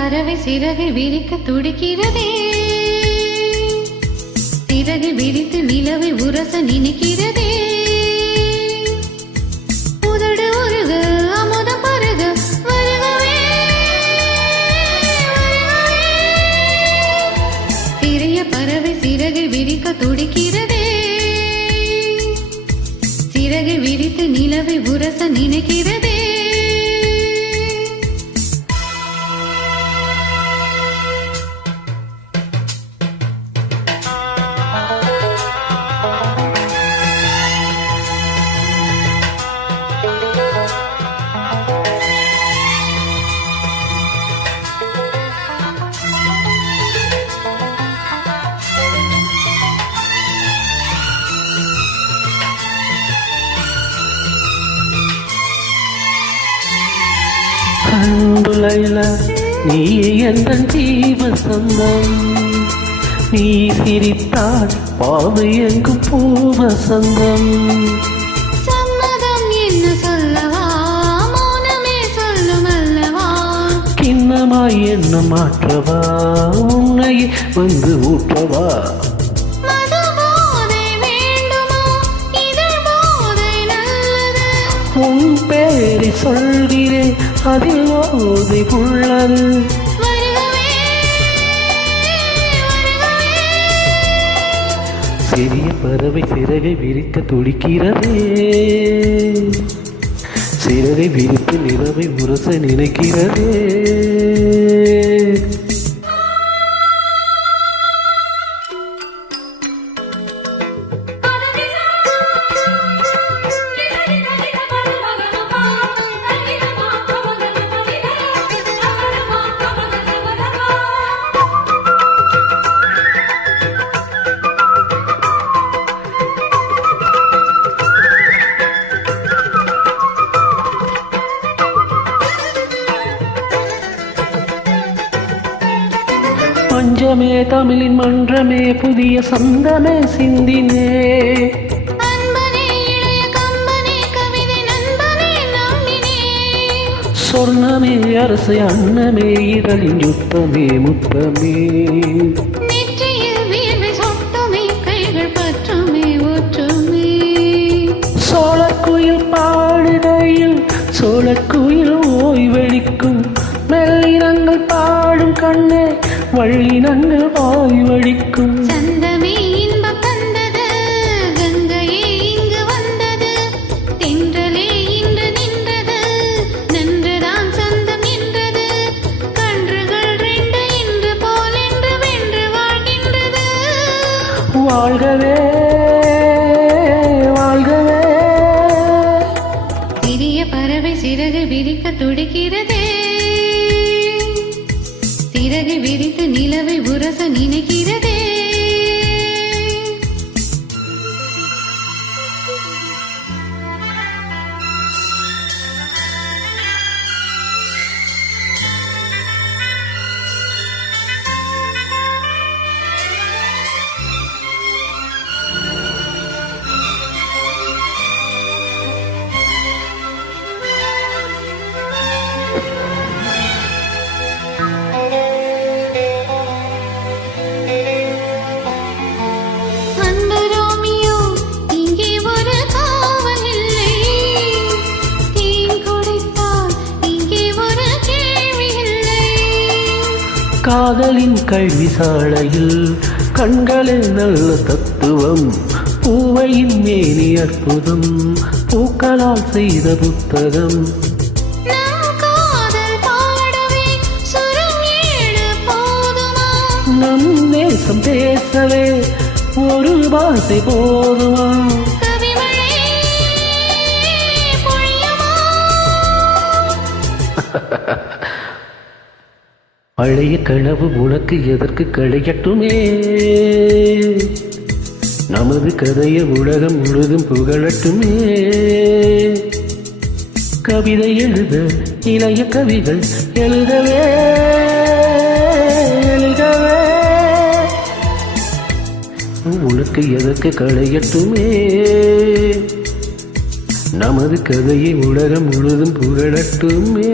பறவை சிறகை விரிக்க துடிக்கிறதே, சிறகை விரித்து நிலவை உரச நினைக்கிறதே. உதடு உருக அமுதம் பருக வருகவே, சிறிய பறவை சிறகை விரிக்க துடிக்கிறதே, சிறகை விரித்து நிலவை உரச நினைக்கிறதே. அன்புலைலா நீ எந்த ஜீவசந்தம், நீ சிரித்தால் பாவை எங்கும் பூவசந்தம். சம்மதம் என்ன சொல்லவா, மௌனமே சொல்லும் அல்லவா. கிண்ணமாய் என்ன மாற்றவா, உன்னை வந்து ஊற்றவா. உன் பேரை சொல்கிறேன், அதில் ஓதை உள்ளது. சிறிய பறவை சிறகை விரிக்க துடிக்கிறதே, சிறகை விரித்து நிலவை உரச நினைக்கிறதே. பஞ்சமே தமிழின் மன்றமே, புதிய சந்தமே சிந்தினே. சொர்ணமே அரசு அன்னமே, இதழின் யுத்தமே முத்தமே. சோழக்குயில் பாடுகையில் சோழக்குயில் ஓய்வெளிக்கும், மெல்லினங்கள் பாடும் கண்ணே வள்ளினங்கள் ஓய்வெளிக்கும். சந்தமே இன்பம் தந்தது, கங்கையே இங்கு வந்தது, தென்றலே இன்று நின்றது, நன்றுதான் சொந்தம் என்றது. கன்றுகள் ரெண்டு இன்று போல் என்று வென்று வாழ்கின்றது. வாழ்கவே வாழ்கவே. சிறிய பறவை சிறகு விரிக்க துடிக்கிறதே, சிறகை விரித்து நிலவை உரச நினைக்கிறதே. காதலின் கல்வி சாலையில் கண்களில் நல்ல தத்துவம், பூவையின் மேனி அற்புதம், பூக்களால் செய்த புத்தகம். நம் நேசம் பேசவே ஒரு பாசை போதுமா. பழைய கனவு உனக்கு எதற்கு களையட்டுமே, நமது கதையை உலகம் முழுதும் புகழட்டுமே. கவிதை எழுத இளைய கவிகள் எழுதவே எழுதவே, உனக்கு எதற்கு களையட்டுமே, நமது கதையை உலகம் முழுதும் புகழட்டுமே.